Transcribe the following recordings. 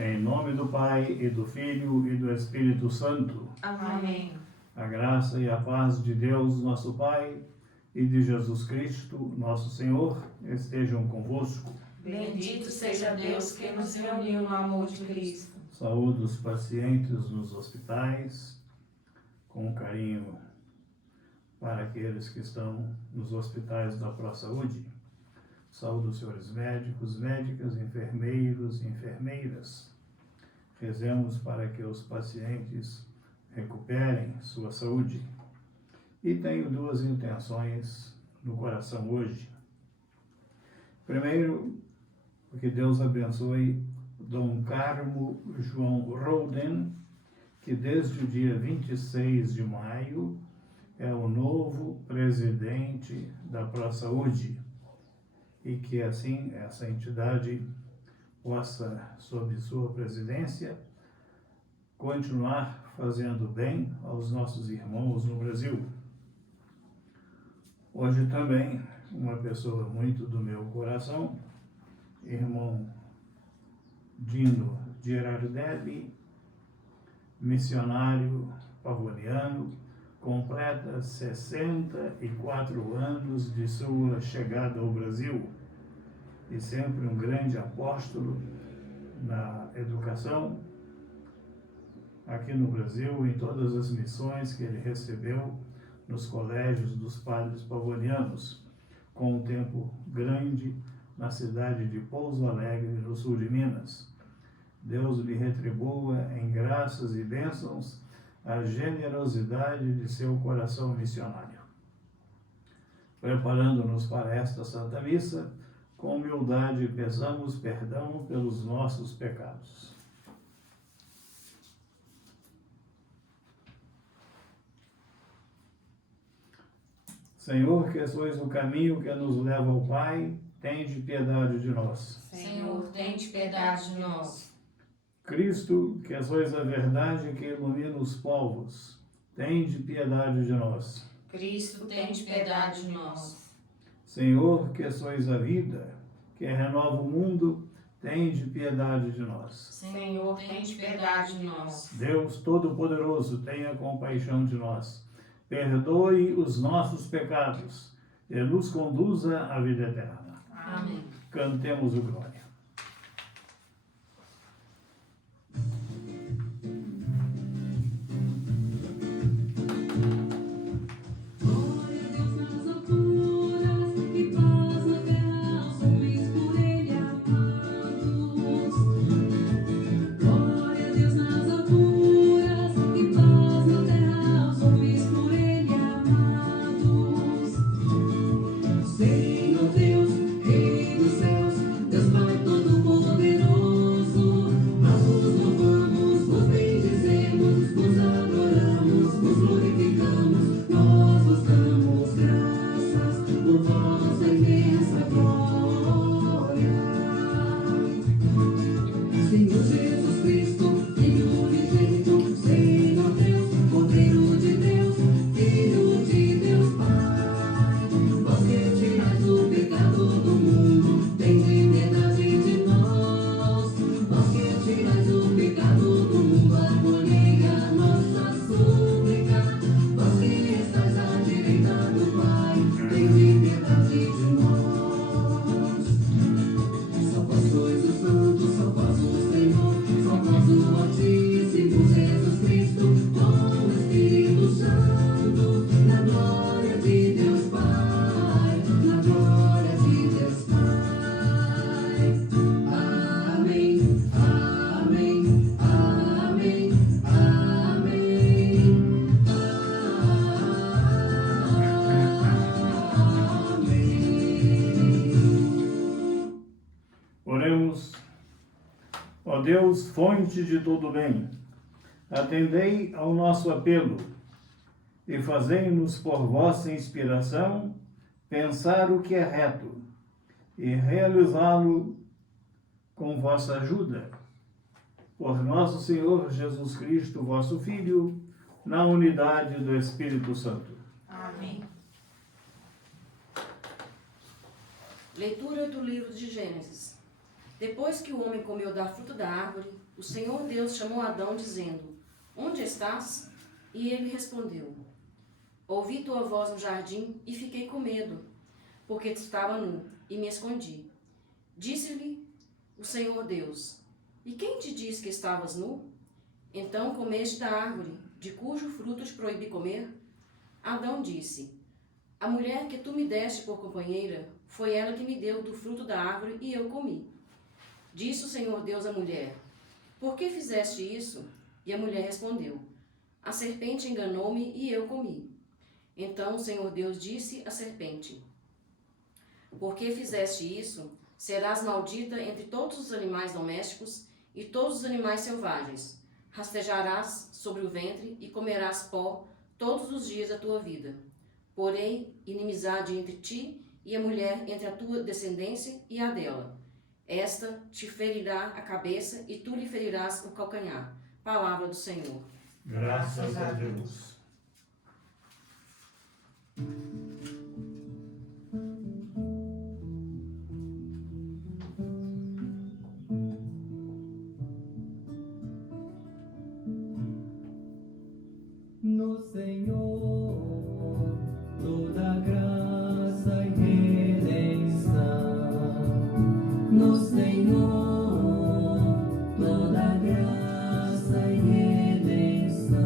Em nome do Pai, e do Filho, e do Espírito Santo. Amém. A graça e a paz de Deus, nosso Pai, e de Jesus Cristo, nosso Senhor, estejam convosco. Bendito seja Deus que nos reuniu no amor de Cristo. Saúdo os pacientes nos hospitais, com carinho para aqueles que estão nos hospitais da ProSaúde. Saúdo os senhores médicos, médicas, enfermeiros e enfermeiras. Rezemos para que os pacientes recuperem sua saúde. E tenho duas intenções no coração hoje. Primeiro, que Deus abençoe Dom Carmo João Roden, que desde o dia 26 de maio é o novo presidente da ProSaúde, e que assim essa entidade possa, sob sua presidência, continuar fazendo bem aos nossos irmãos no Brasil. Hoje também, uma pessoa muito do meu coração, irmão Dino Girardelli, missionário pavoniano, completa 64 anos de sua chegada ao Brasil e sempre um grande apóstolo na educação aqui no Brasil, em todas as missões que ele recebeu nos colégios dos padres pavonianos, com um tempo grande na cidade de Pouso Alegre, no sul de Minas. Deus lhe retribua em graças e bênçãos a generosidade de seu coração missionário. Preparando-nos para esta Santa Missa, com humildade peçamos perdão pelos nossos pecados. Senhor, que sois o caminho que nos leva ao Pai, tende piedade de nós. Senhor, tende piedade de nós. Cristo, que sois a verdade que ilumina os povos, tende piedade de nós. Cristo, tende piedade de nós. Senhor, que sois a vida, que renova o mundo, tende piedade de nós. Senhor, tende piedade de nós. Deus Todo-Poderoso, tenha compaixão de nós. Perdoe os nossos pecados e nos conduza à vida eterna. Amém. Cantemos o glória. Oremos. Ó Deus, fonte de todo bem, atendei ao nosso apelo e fazei-nos por vossa inspiração pensar o que é reto e realizá-lo com vossa ajuda. Por nosso Senhor Jesus Cristo, vosso Filho, na unidade do Espírito Santo. Amém. Leitura do livro de Gênesis. Depois que o homem comeu da fruta da árvore, o Senhor Deus chamou Adão, dizendo: Onde estás? E ele respondeu: Ouvi tua voz no jardim e fiquei com medo, porque estava nu, e me escondi. Disse-lhe o Senhor Deus: E quem te disse que estavas nu? Então comeste da árvore, de cujo fruto te proibi comer? Adão disse: A mulher que tu me deste por companheira, foi ela que me deu do fruto da árvore e eu comi. Disse o Senhor Deus à mulher: Por que fizeste isso? E a mulher respondeu: A serpente enganou-me e eu comi. Então o Senhor Deus disse à serpente: Por que fizeste isso? Serás maldita entre todos os animais domésticos e todos os animais selvagens. Rastejarás sobre o ventre e comerás pó todos os dias da tua vida. Porém, inimizade entre ti e a mulher, entre a tua descendência e a dela. Esta te ferirá a cabeça e tu lhe ferirás o calcanhar. Palavra do Senhor. Graças a Deus. No Senhor toda graça e redenção. No Senhor toda graça e redenção.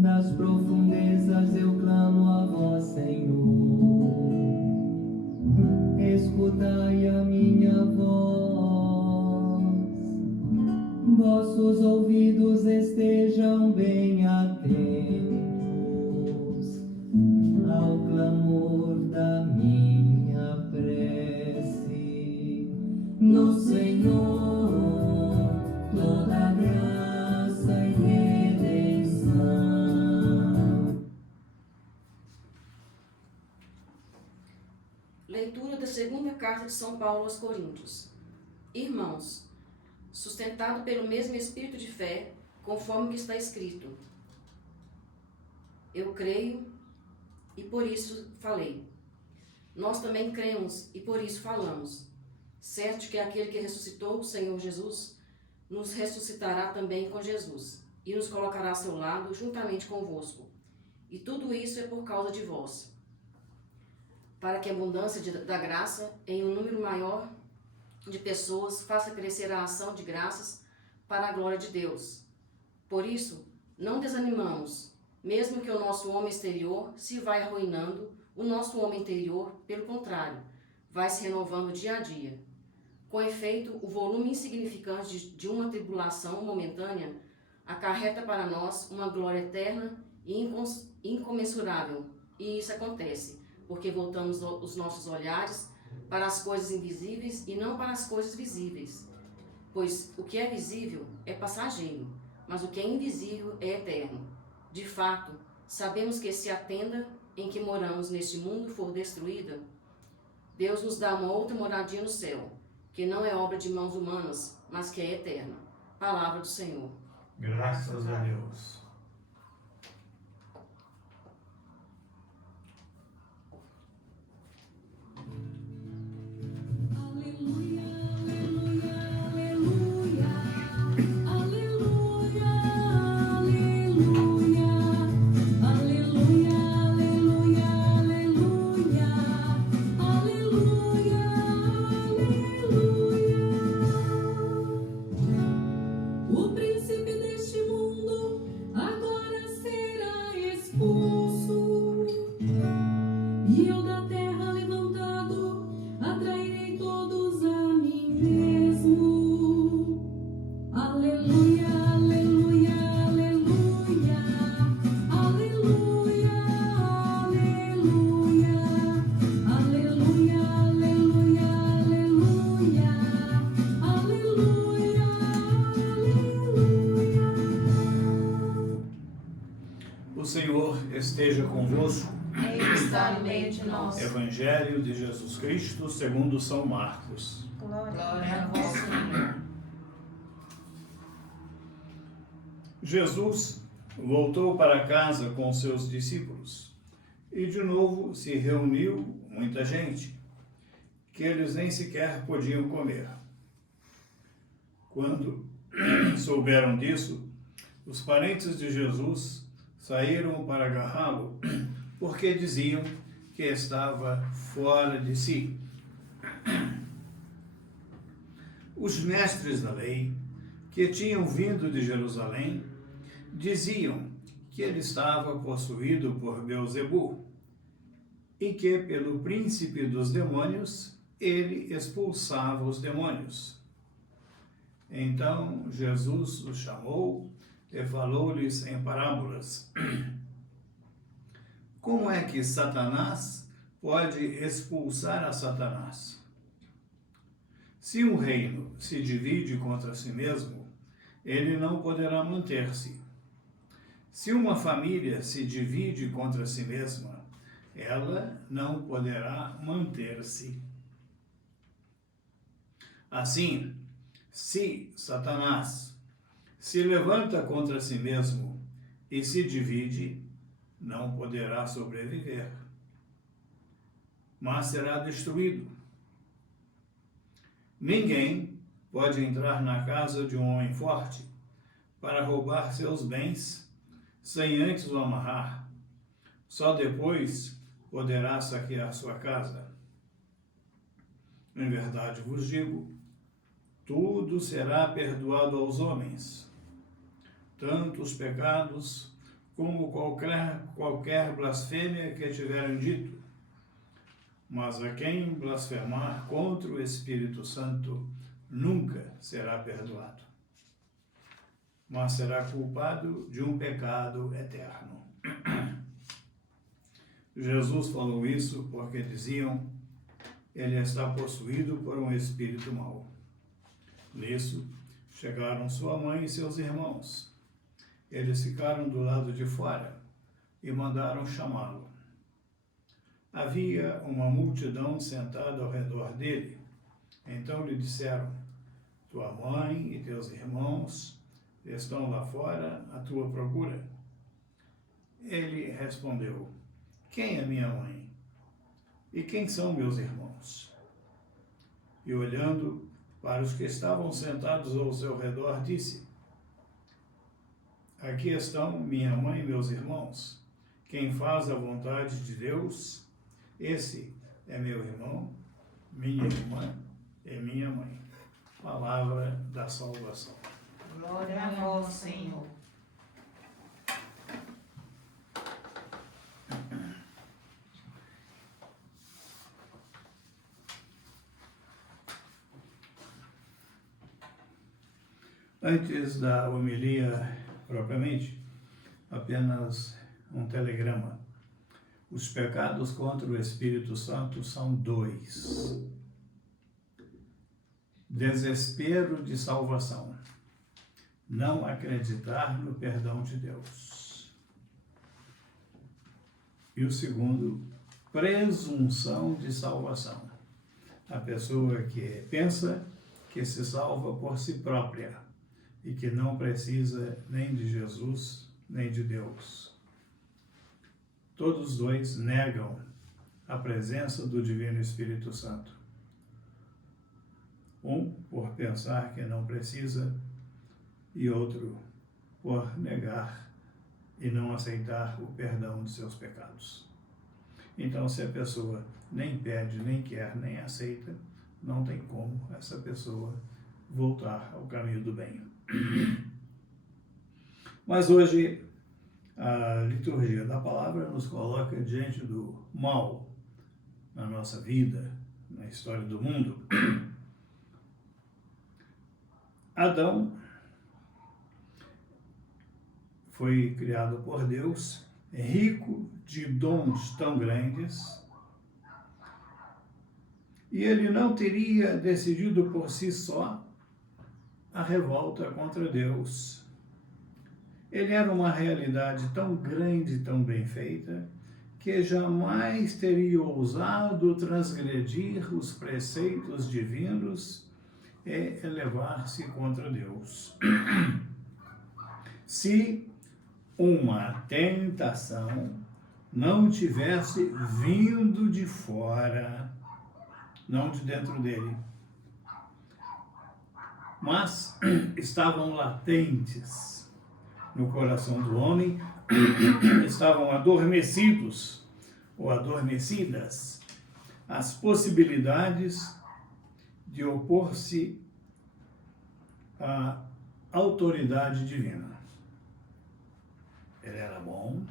Das profundezas eu clamo a vós, Senhor. Escutai a minha voz. Vossos ouvidos estejam bem atentos ao clamor da minha prece. No Senhor toda graça e redenção. Leitura da segunda carta de São Paulo aos Coríntios. Irmãos, sustentado pelo mesmo espírito de fé, conforme que está escrito: Eu creio e por isso falei. Nós também cremos e por isso falamos. Certo que aquele que ressuscitou o Senhor Jesus nos ressuscitará também com Jesus e nos colocará a seu lado juntamente convosco. E tudo isso é por causa de vós, para que a abundância da graça em um número maior de pessoas faça crescer a ação de graças para a glória de Deus. Por isso, não desanimamos, mesmo que o nosso homem exterior se vá arruinando, o nosso homem interior, pelo contrário, vai se renovando dia a dia. Com efeito, o volume insignificante de uma tribulação momentânea acarreta para nós uma glória eterna e incomensurável. E isso acontece porque voltamos os nossos olhares para as coisas invisíveis e não para as coisas visíveis. Pois o que é visível é passageiro, mas o que é invisível é eterno. De fato, sabemos que se a tenda em que moramos neste mundo for destruída, Deus nos dá uma outra moradia no céu, que não é obra de mãos humanas, mas que é eterna. Palavra do Senhor. Graças a Deus. O príncipe deste mundo agora será expulso, e eu da terra levantado atrairei todos a mim mesmo. Aleluia, aleluia, aleluia, aleluia, aleluia, aleluia, aleluia, aleluia, aleluia. O Senhor esteja convosco. Ele está no meio de nós. Evangelho de Jesus Cristo segundo São Marcos. Glória a vós, Senhor. Jesus voltou para casa com seus discípulos e de novo se reuniu muita gente, que eles nem sequer podiam comer. Quando souberam disso, os parentes de Jesus saíram para agarrá-lo, porque diziam que estava fora de si. Os mestres da lei, que tinham vindo de Jerusalém, diziam que ele estava possuído por Beelzebu e que, pelo príncipe dos demônios, ele expulsava os demônios. Então Jesus os chamou e falou-lhes em parábolas. Como é que Satanás pode expulsar a Satanás? Se um reino se divide contra si mesmo, ele não poderá manter-se. Se uma família se divide contra si mesma, ela não poderá manter-se. Assim, se Satanás se levanta contra si mesmo e se divide, não poderá sobreviver, mas será destruído. Ninguém pode entrar na casa de um homem forte para roubar seus bens sem antes o amarrar. Só depois poderá saquear sua casa. Em verdade vos digo, tudo será perdoado aos homens, tanto os pecados como qualquer blasfêmia que tiverem dito. Mas a quem blasfemar contra o Espírito Santo nunca será perdoado, mas será culpado de um pecado eterno. Jesus falou isso porque diziam: ele está possuído por um espírito mau. Nisso, chegaram sua mãe e seus irmãos. Eles ficaram do lado de fora e mandaram chamá-lo. Havia uma multidão sentada ao redor dele. Então lhe disseram: tua mãe e teus irmãos estão lá fora à tua procura. Ele respondeu: quem é minha mãe? E quem são meus irmãos? E olhando para os que estavam sentados ao seu redor, disse: aqui estão minha mãe e meus irmãos. Quem faz a vontade de Deus, esse é meu irmão, minha irmã e minha mãe. Palavra da salvação. Glória a vós, Senhor. Antes da homilia propriamente, apenas um telegrama. Os pecados contra o Espírito Santo são 2. Desespero de salvação. Não acreditar no perdão de Deus. E o segundo, presunção de salvação. A pessoa que pensa que se salva por si própria e que não precisa nem de Jesus, nem de Deus. Todos dois negam a presença do Divino Espírito Santo. Um por pensar que não precisa e outro por negar e não aceitar o perdão de seus pecados. Então, se a pessoa nem pede, nem quer, nem aceita, não tem como essa pessoa voltar ao caminho do bem. Mas hoje a liturgia da palavra nos coloca diante do mal na nossa vida, na história do mundo. Adão foi criado por Deus, rico de dons tão grandes, e ele não teria decidido por si só a revolta contra Deus. Ele era uma realidade tão grande, tão bem feita, que jamais teria ousado transgredir os preceitos divinos e elevar-se contra Deus. Se uma tentação não tivesse vindo de fora, não de dentro dele, mas estavam latentes no coração do homem, estavam adormecidos ou adormecidas as possibilidades de opor-se à autoridade divina. Ele era bom,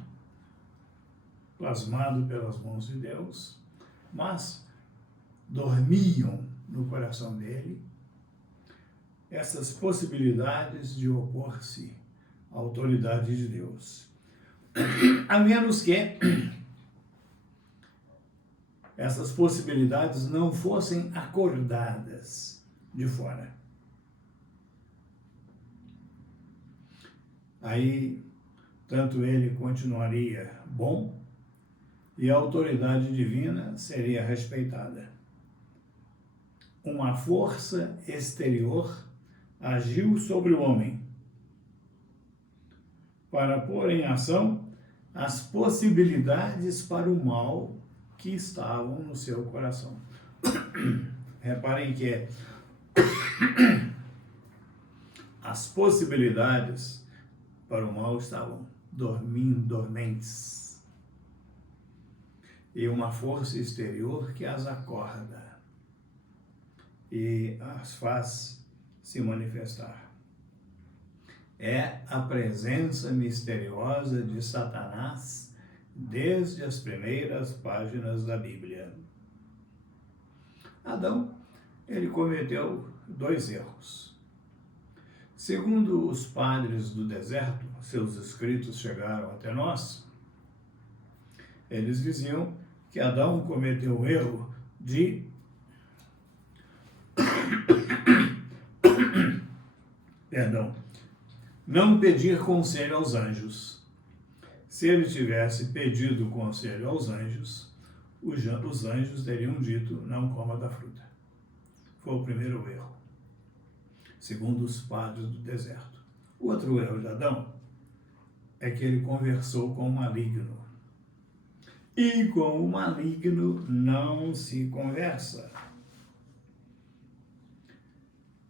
plasmado pelas mãos de Deus, mas dormiam no coração dele essas possibilidades de opor-se à autoridade de Deus. A menos que essas possibilidades não fossem acordadas de fora. Aí, tanto ele continuaria bom e a autoridade divina seria respeitada. Uma força exterior agiu sobre o homem para pôr em ação as possibilidades para o mal que estavam no seu coração. Reparem que as possibilidades para o mal estavam dormentes. E uma força exterior que as acorda e as faz se manifestar. É a presença misteriosa de Satanás desde as primeiras páginas da Bíblia. Adão, ele cometeu 2 erros. Segundo os padres do deserto, seus escritos chegaram até nós, eles diziam que Adão cometeu o erro de não pedir conselho aos anjos. Se ele tivesse pedido conselho aos anjos, os anjos teriam dito, não coma da fruta. Foi o primeiro erro, segundo os padres do deserto. O outro erro de Adão é que ele conversou com o maligno. E com o maligno não se conversa.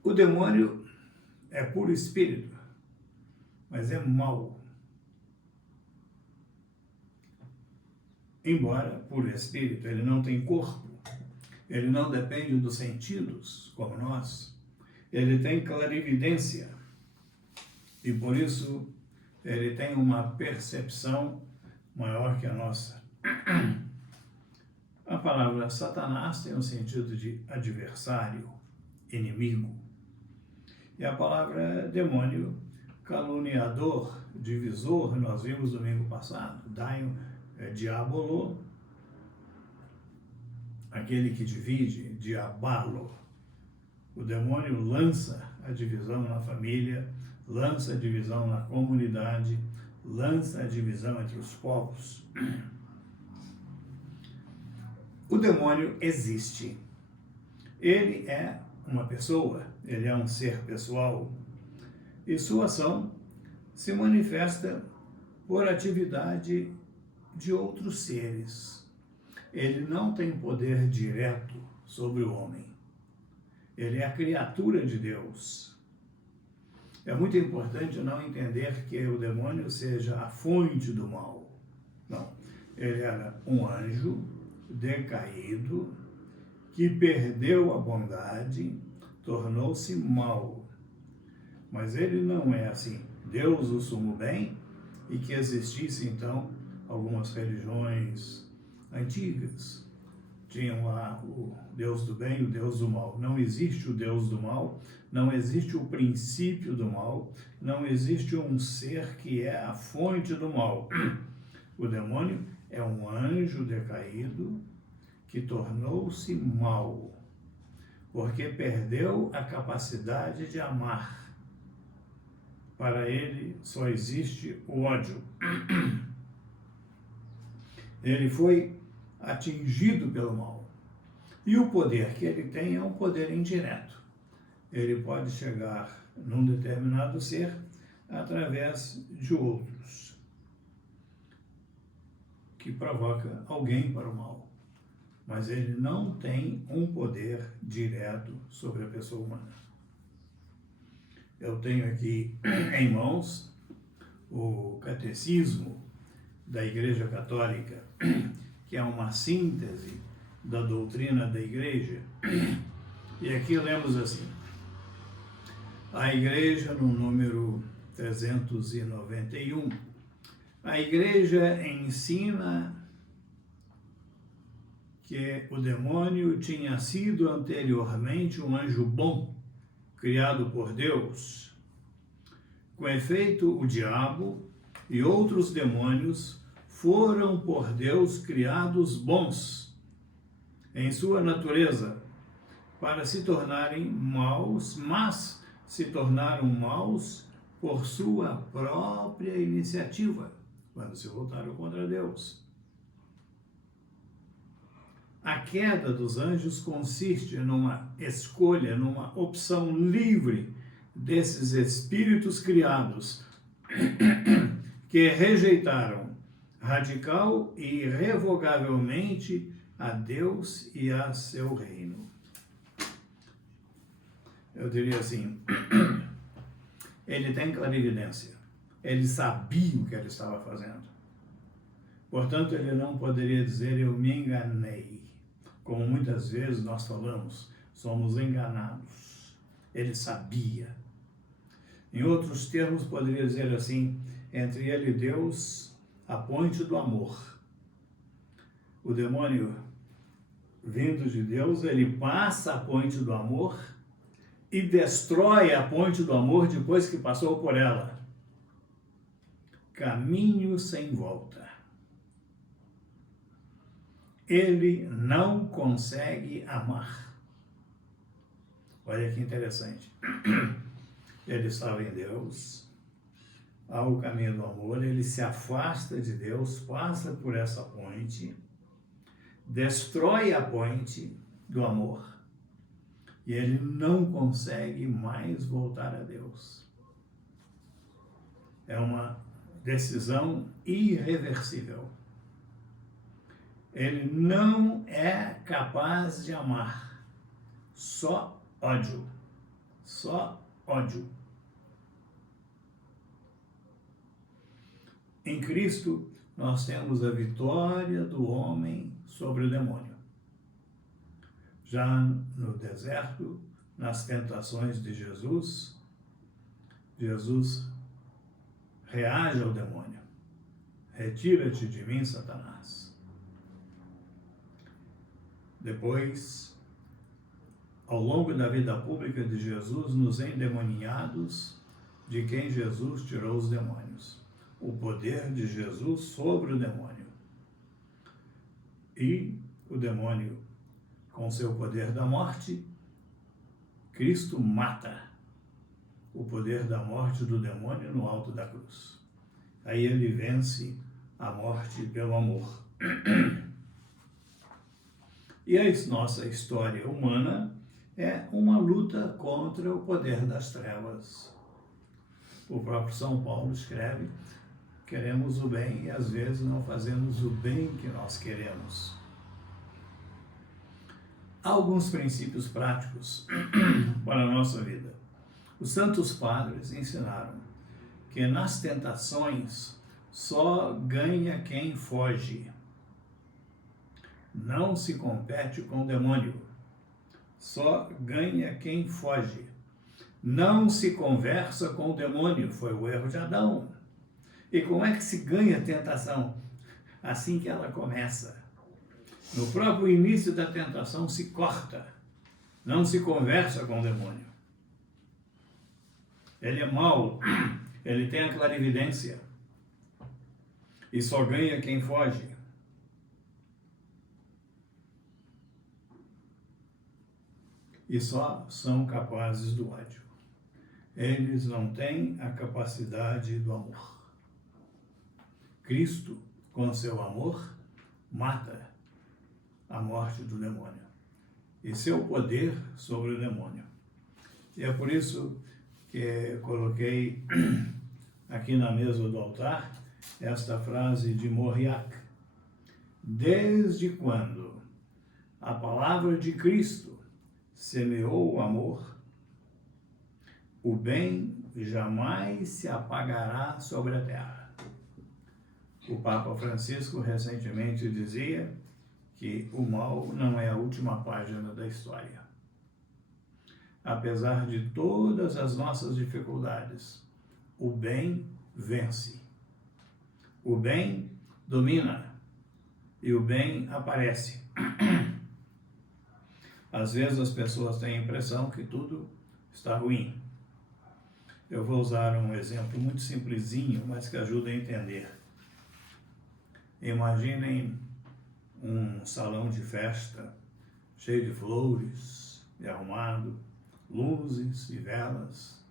O demônio é puro espírito, mas é mau. Embora puro espírito, ele não tem corpo, ele não depende dos sentidos, como nós. Ele tem clarividência e, por isso, ele tem uma percepção maior que a nossa. A palavra Satanás tem o sentido de adversário, inimigo. E a palavra demônio, caluniador, divisor, nós vimos domingo passado, daimon, diabolo, aquele que divide, diabalo. O demônio lança a divisão na família, lança a divisão na comunidade, lança a divisão entre os povos. O demônio existe. Ele é uma pessoa, ele é um ser pessoal, e sua ação se manifesta por atividade de outros seres. Ele não tem poder direto sobre o homem. Ele é a criatura de Deus. É muito importante não entender que o demônio seja a fonte do mal. Não. Ele era um anjo decaído que perdeu a bondade, tornou-se mau. Mas ele não é assim. Deus o sumo bem, e que existisse então algumas religiões antigas. Tinham lá o Deus do bem e o Deus do mal. Não existe o Deus do mal, não existe o princípio do mal, não existe um ser que é a fonte do mal. O demônio é um anjo decaído que tornou-se mau, porque perdeu a capacidade de amar. Para ele só existe o ódio. Ele foi atingido pelo mal. E o poder que ele tem é um poder indireto. Ele pode chegar num determinado ser através de outros, que provoca alguém para o mal. Mas ele não tem um poder direto sobre a pessoa humana. Eu tenho aqui em mãos o Catecismo da Igreja Católica, que é uma síntese da doutrina da Igreja. E aqui lemos assim: a Igreja, no número 391, a Igreja ensina que o demônio tinha sido anteriormente um anjo bom, criado por Deus. Com efeito, o diabo e outros demônios foram por Deus criados bons em sua natureza, para se tornarem maus, mas se tornaram maus por sua própria iniciativa, quando se voltaram contra Deus. A queda dos anjos consiste numa escolha, numa opção livre desses espíritos criados que rejeitaram radical e irrevogavelmente a Deus e a seu reino. Eu diria assim, ele tem clarividência, ele sabia o que ele estava fazendo. Portanto, ele não poderia dizer, eu me enganei. Como muitas vezes nós falamos, somos enganados. Ele sabia. Em outros termos, poderia dizer assim, entre ele e Deus, a ponte do amor. O demônio, vindo de Deus, ele passa a ponte do amor e destrói a ponte do amor depois que passou por ela. Caminho sem volta. Ele não consegue amar. Olha que interessante. Ele estava em Deus, ao caminho do amor, ele se afasta de Deus, passa por essa ponte, destrói a ponte do amor, e ele não consegue mais voltar a Deus. É uma decisão irreversível. Ele não é capaz de amar, só ódio, só ódio. Em Cristo, nós temos a vitória do homem sobre o demônio. Já no deserto, nas tentações de Jesus, Jesus reage ao demônio. Retira-te de mim, Satanás. Depois, ao longo da vida pública de Jesus, nos endemoniados, de quem Jesus tirou os demônios. O poder de Jesus sobre o demônio. E o demônio, com seu poder da morte, Cristo mata o poder da morte do demônio no alto da cruz. Aí ele vence a morte pelo amor. E a nossa história humana é uma luta contra o poder das trevas. O próprio São Paulo escreve: queremos o bem e às vezes não fazemos o bem que nós queremos. Há alguns princípios práticos para a nossa vida. Os santos padres ensinaram que nas tentações só ganha quem foge. Não se compete com o demônio, só ganha quem foge. Não se conversa com o demônio, foi o erro de Adão. E como é que se ganha a tentação? Assim que ela começa. No próprio início da tentação se corta, não se conversa com o demônio. Ele é mau, ele tem a clarividência e só ganha quem foge. E só são capazes do ódio. Eles não têm a capacidade do amor. Cristo, com seu amor, mata a morte do demônio e seu poder sobre o demônio. E é por isso que coloquei aqui na mesa do altar esta frase de Moriac: desde quando a palavra de Cristo semeou o amor, o bem jamais se apagará sobre a terra. O Papa Francisco recentemente dizia que o mal não é a última página da história. Apesar de todas as nossas dificuldades, o bem vence. O bem domina e o bem aparece. Às vezes as pessoas têm a impressão que tudo está ruim. Eu vou usar um exemplo muito simplesinho, mas que ajuda a entender. Imaginem um salão de festa cheio de flores e arrumado, luzes e velas,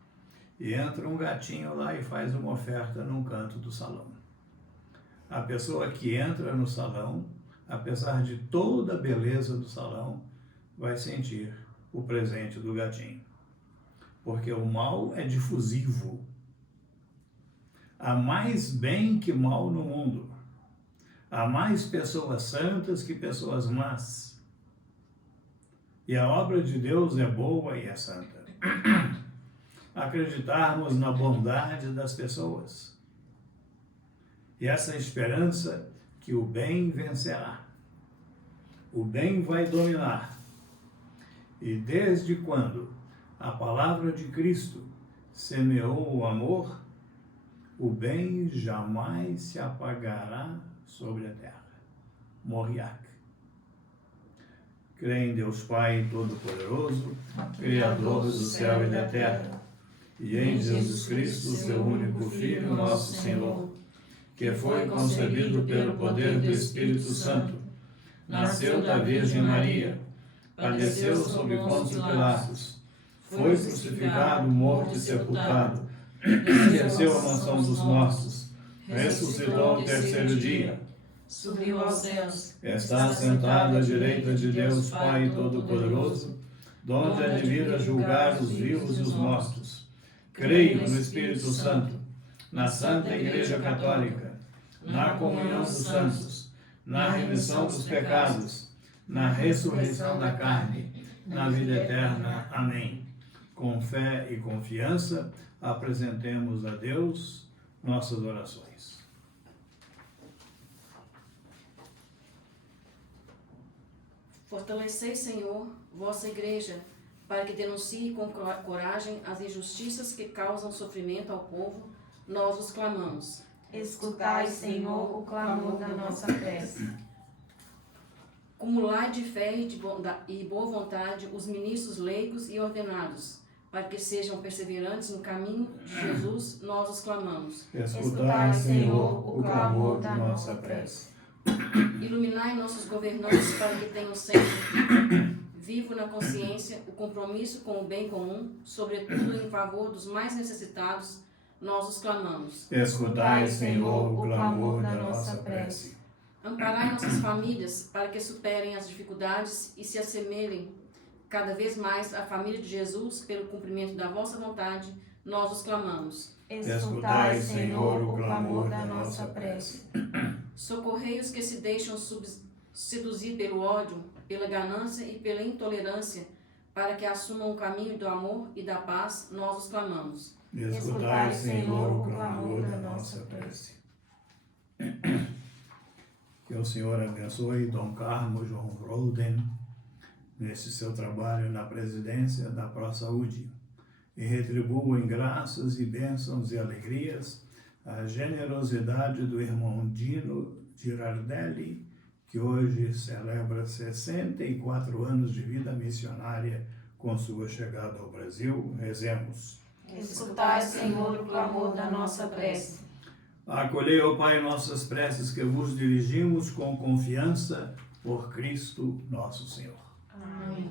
e entra um gatinho lá e faz uma oferta num canto do salão. A pessoa que entra no salão, apesar de toda a beleza do salão, vai sentir o presente do gatinho. Porque o mal é difusivo. Há mais bem que mal no mundo. Há mais pessoas santas que pessoas más. E a obra de Deus é boa e é santa. Acreditarmos na bondade das pessoas. E essa esperança que o bem vencerá. O bem vai dominar. E desde quando a palavra de Cristo semeou o amor, o bem jamais se apagará sobre a terra. Moriac. Creio em Deus Pai Todo-Poderoso, Criador do céu e da terra, e em Jesus Cristo, seu único Filho, nosso Senhor, que foi concebido pelo poder do Espírito Santo, nasceu da Virgem Maria, padeceu sob Pôncio Pilatos, foi crucificado, morto e sepultado, desceu à mansão dos mortos, ressuscitou ao terceiro dia, subiu aos céus, está sentado à direita de Deus Pai Todo-Poderoso, donde há de vir a julgar os vivos e os mortos. Creio no Espírito Santo, na Santa Igreja Católica, na comunhão dos santos, na remissão dos pecados, na ressurreição da carne, na vida eterna. Amém. Com fé e confiança, apresentemos a Deus nossas orações. Fortalecei, Senhor, vossa igreja, para que denuncie com coragem as injustiças que causam sofrimento ao povo. Nós os clamamos. Escutai, Senhor, o clamor da nossa prece. Cumulai de fé e boa vontade os ministros leigos e ordenados, para que sejam perseverantes no caminho de Jesus. Nós os clamamos. Escutai, Senhor, o clamor da nossa prece. Iluminai nossos governantes para que tenham sempre vivo na consciência o compromisso com o bem comum, sobretudo em favor dos mais necessitados. Nós os clamamos. Escutai, Senhor, o clamor da nossa prece. Amparai nossas famílias para que superem as dificuldades e se assemelhem cada vez mais à família de Jesus pelo cumprimento da vossa vontade. Nós os clamamos. Escutai, Senhor, o clamor da nossa prece. Socorrei os que se deixam seduzir pelo ódio, pela ganância e pela intolerância, para que assumam o caminho do amor e da paz. Nós os clamamos. Escutai, Senhor, o clamor da nossa prece. Que o Senhor abençoe Dom Carmo João Rolden nesse seu trabalho na presidência da ProSaúde e retribua em graças e bênçãos e alegrias a generosidade do irmão Dino Girardelli, que hoje celebra 64 anos de vida missionária com sua chegada ao Brasil. Rezemos. Escutai, Senhor, o clamor da nossa prece. Acolhei, ó Pai, nossas preces que vos dirigimos com confiança por Cristo nosso Senhor. Amém.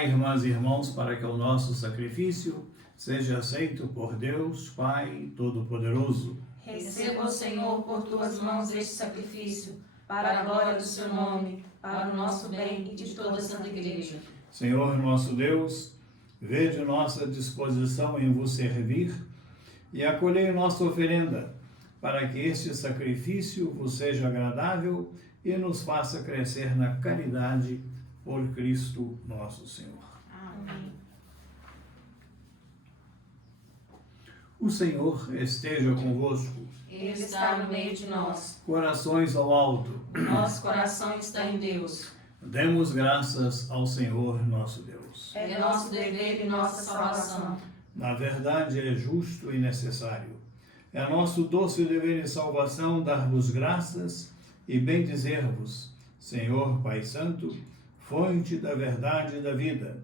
Orai, irmãs e irmãos, para que o nosso sacrifício seja aceito por Deus, Pai Todo-Poderoso. Receba, Senhor, por tuas mãos este sacrifício, para a glória do seu nome, para o nosso bem e de toda a Santa Igreja. Senhor nosso Deus, vede nossa disposição em vos servir e acolhei nossa oferenda, para que este sacrifício vos seja agradável e nos faça crescer na caridade por Cristo nosso Senhor. Amém. O Senhor esteja convosco. Ele está no meio de nós. Corações ao alto. Nosso coração está em Deus. Demos graças ao Senhor nosso Deus. É nosso dever e nossa salvação. Na verdade, é justo e necessário. É nosso doce dever e salvação dar-vos graças e bendizer-vos, Senhor Pai Santo, fonte da verdade e da vida,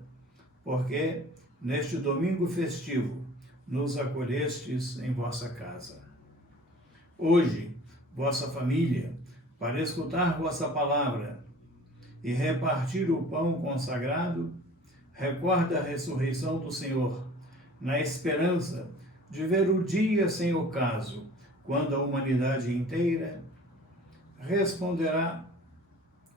porque neste domingo festivo nos acolhestes em vossa casa. Hoje, vossa família, para escutar vossa palavra e repartir o pão consagrado, recorda a ressurreição do Senhor, na esperança de ver o dia sem ocaso, quando a humanidade inteira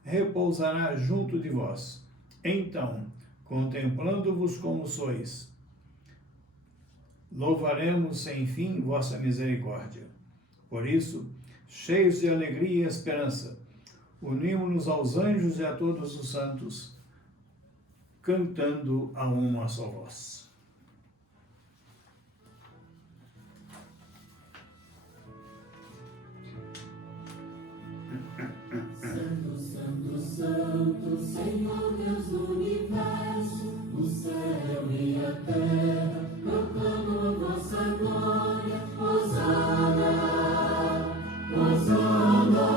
repousará junto de vós. Então, contemplando-vos como sois, louvaremos sem fim vossa misericórdia. Por isso, cheios de alegria e esperança, unimos-nos aos anjos e a todos os santos, cantando a uma só voz. Santo, Santo, Santo, Senhor Deus do universo, o céu e a terra proclamam a vossa glória. Hosana, Hosana,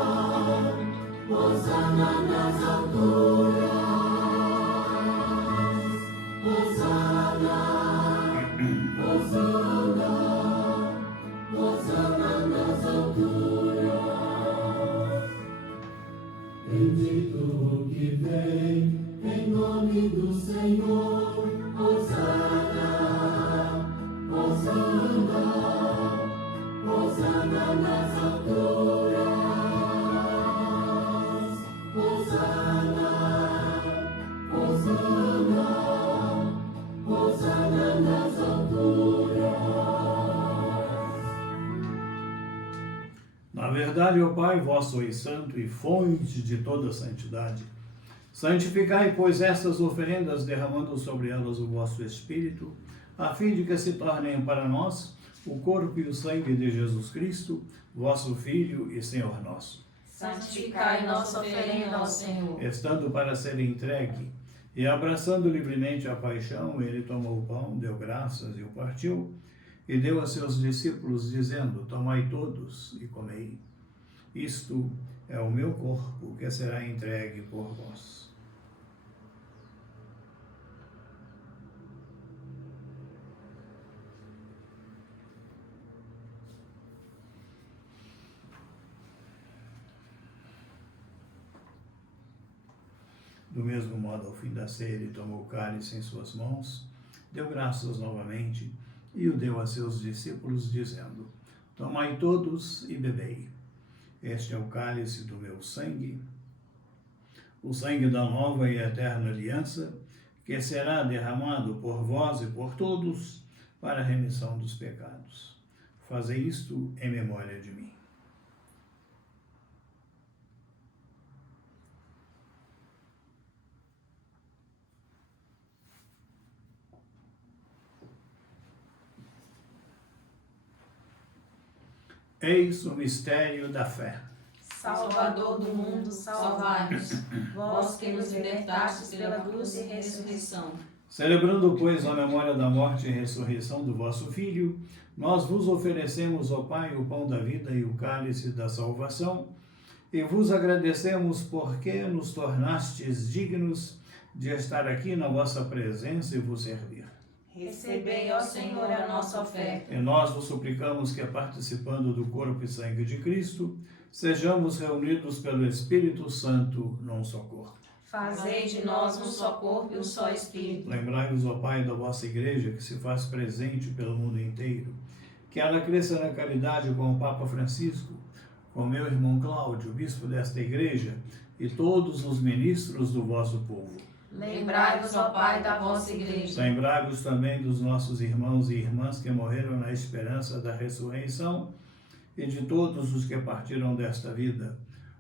Hosana nas alturas. Hosana, Hosana, Hosana nas alturas. Bendito o que vem, em nome do Senhor. Hosana, Hosana, Hosana nas alturas. Hosana, Hosana, Hosana nas alturas. Na verdade, ó Pai, vós sois santo e fonte de toda santidade. Santificai, pois, estas oferendas, derramando sobre elas o vosso Espírito, a fim de que se tornem para nós o corpo e o sangue de Jesus Cristo, vosso Filho e Senhor nosso. Santificai nossa oferenda ao Senhor. Estando para ser entregue e abraçando livremente a paixão, ele tomou o pão, deu graças e o partiu, e deu a seus discípulos, dizendo: tomai todos e comei. Isto é o meu corpo, que será entregue por vós. Do mesmo modo, ao fim da ceia, ele tomou o cálice em suas mãos, deu graças novamente e o deu a seus discípulos, dizendo: tomai todos e bebei. Este é o cálice do meu sangue, o sangue da nova e eterna aliança, que será derramado por vós e por todos para a remissão dos pecados. Fazei isto em memória de mim. Eis o mistério da fé. Salvador do mundo, salvai-nos. Vós que nos libertastes pela cruz e ressurreição. Celebrando, pois, a memória da morte e ressurreição do vosso Filho, nós vos oferecemos, ó Pai, o pão da vida e o cálice da salvação, e vos agradecemos porque nos tornastes dignos de estar aqui na vossa presença e vos servir. Recebei, ó Senhor, a nossa oferta. E nós vos suplicamos que, participando do corpo e sangue de Cristo, sejamos reunidos pelo Espírito Santo num só corpo. Fazei de nós um só corpo e um só espírito. Lembrai-vos, ó Pai, da vossa Igreja, que se faz presente pelo mundo inteiro. Que ela cresça na caridade com o Papa Francisco, com meu irmão Cláudio, bispo desta Igreja, e todos os ministros do vosso povo. Lembrai-vos, ó Pai, da vossa Igreja. Lembrai-vos também dos nossos irmãos e irmãs que morreram na esperança da ressurreição e de todos os que partiram desta vida.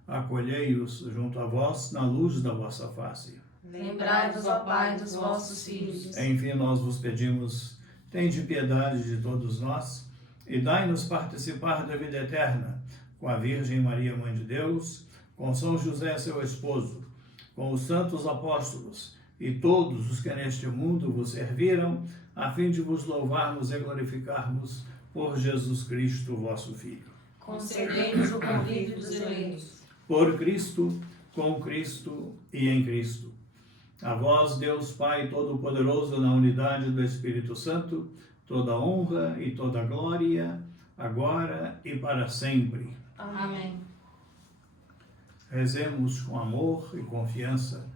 Acolhei-os junto a vós na luz da vossa face. Lembrai-vos, ó Pai, dos vossos filhos. Enfim, nós vos pedimos, tende piedade de todos nós e dai-nos participar da vida eterna com a Virgem Maria, Mãe de Deus, com São José, seu esposo, com os santos apóstolos e todos os que neste mundo vos serviram, a fim de vos louvarmos e glorificarmos por Jesus Cristo, vosso Filho. Concedei-nos o convívio dos eleitos. Por Cristo, com Cristo e em Cristo. A vós, Deus Pai Todo-Poderoso, na unidade do Espírito Santo, toda honra e toda glória, agora e para sempre. Amém. Rezemos com amor e confiança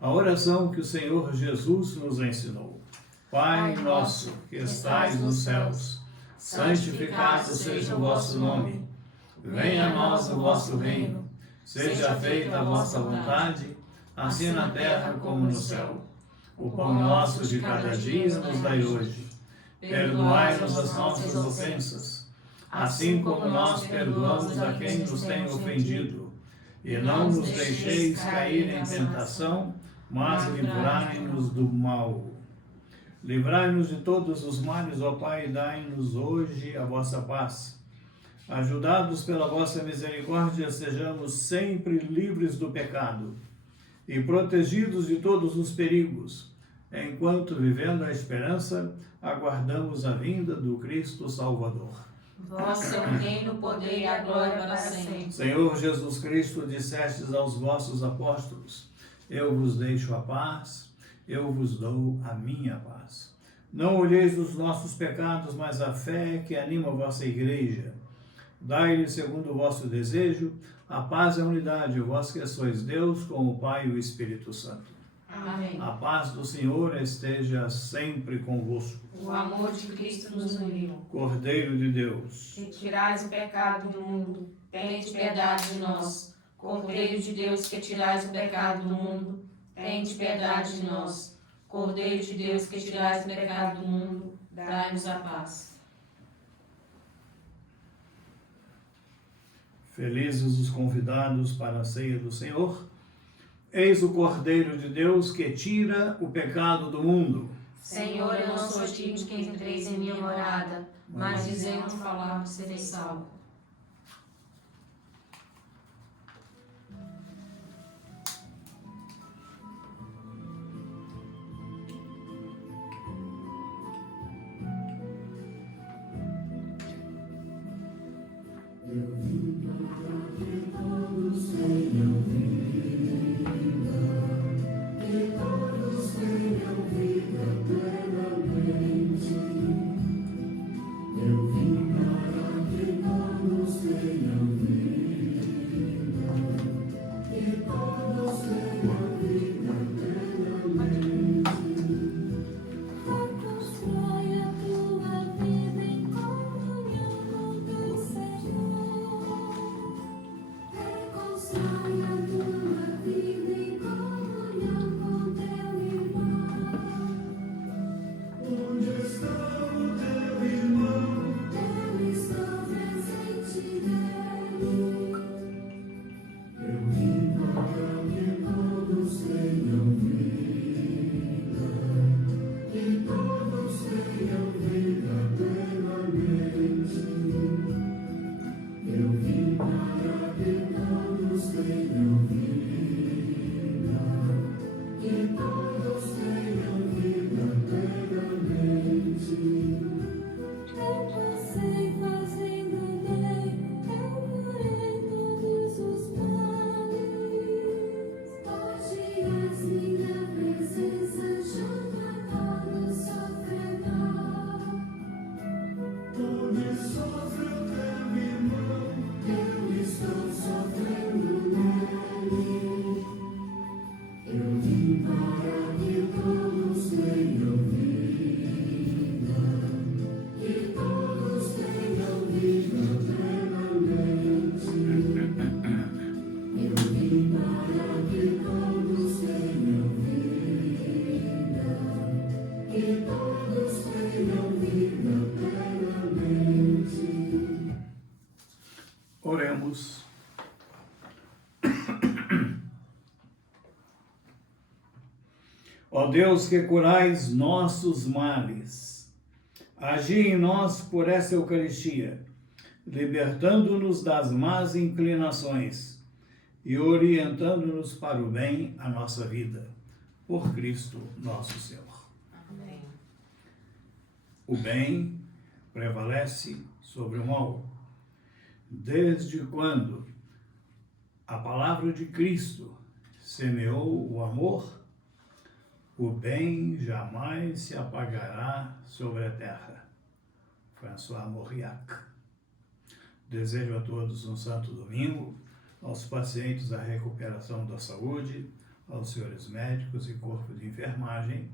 a oração que o Senhor Jesus nos ensinou. Pai nosso, que estais nos céus, santificado seja o vosso nome. Venha a nós o vosso reino. Seja feita a vossa vontade, assim na terra como no céu. O pão nosso de cada dia nos dai hoje. Perdoai-nos as nossas ofensas, assim como nós perdoamos a quem nos tem ofendido. E não nos deixeis cair em tentação, mas livrai-nos do mal. Livrai-nos de todos os males, ó Pai, e dai-nos hoje a vossa paz. Ajudados pela vossa misericórdia, sejamos sempre livres do pecado e protegidos de todos os perigos, enquanto, vivendo a esperança, aguardamos a vinda do Cristo Salvador. Vosso é o reino, o poder e a glória para sempre. Senhor Jesus Cristo, dissestes aos vossos apóstolos: eu vos deixo a paz, eu vos dou a minha paz. Não olheis os nossos pecados, mas a fé que anima a vossa Igreja. Dai-lhe, segundo o vosso desejo, a paz e a unidade, vós que sois Deus, com o Pai e o Espírito Santo. Amém. A paz do Senhor esteja sempre convosco. O amor de Cristo nos uniu. Cordeiro de Deus, Que tirais o pecado do mundo, tende piedade de nós. Cordeiro de Deus, que tirais o pecado do mundo, tende piedade de nós. Cordeiro de Deus, que tirais o pecado do mundo, dai-nos a paz. felizes os convidados para a ceia do Senhor. Eis o Cordeiro de Deus que tira o pecado do mundo. Senhor, eu não sou digno de que entreis em minha morada, mas dizendo falar, serei salvo. Eu vim para que todos Ó Deus que curais nossos males, agi em nós por essa Eucaristia, libertando-nos das más inclinações e orientando-nos para o bem a nossa vida. Por Cristo nosso Senhor. Amém. O bem prevalece sobre o mal. Desde quando a palavra de Cristo semeou o amor, o bem jamais se apagará sobre a terra. François Mauriac. Desejo a todos um santo domingo, aos pacientes a recuperação da saúde, aos senhores médicos e corpo de enfermagem,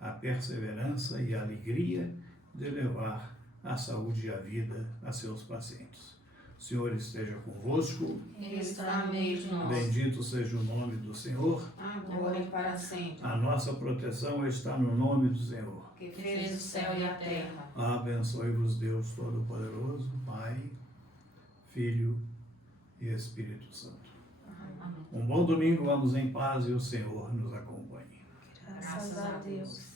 a perseverança e a alegria de levar a saúde e a vida a seus pacientes. O Senhor esteja convosco. Ele está no meio de nós. Bendito seja o nome do Senhor. Agora e para sempre. A nossa proteção está no nome do Senhor. Que fez o céu e a terra. Abençoe-vos Deus Todo-Poderoso, Pai, Filho e Espírito Santo. Amém. Um bom domingo, vamos em paz e o Senhor nos acompanhe. Graças a Deus.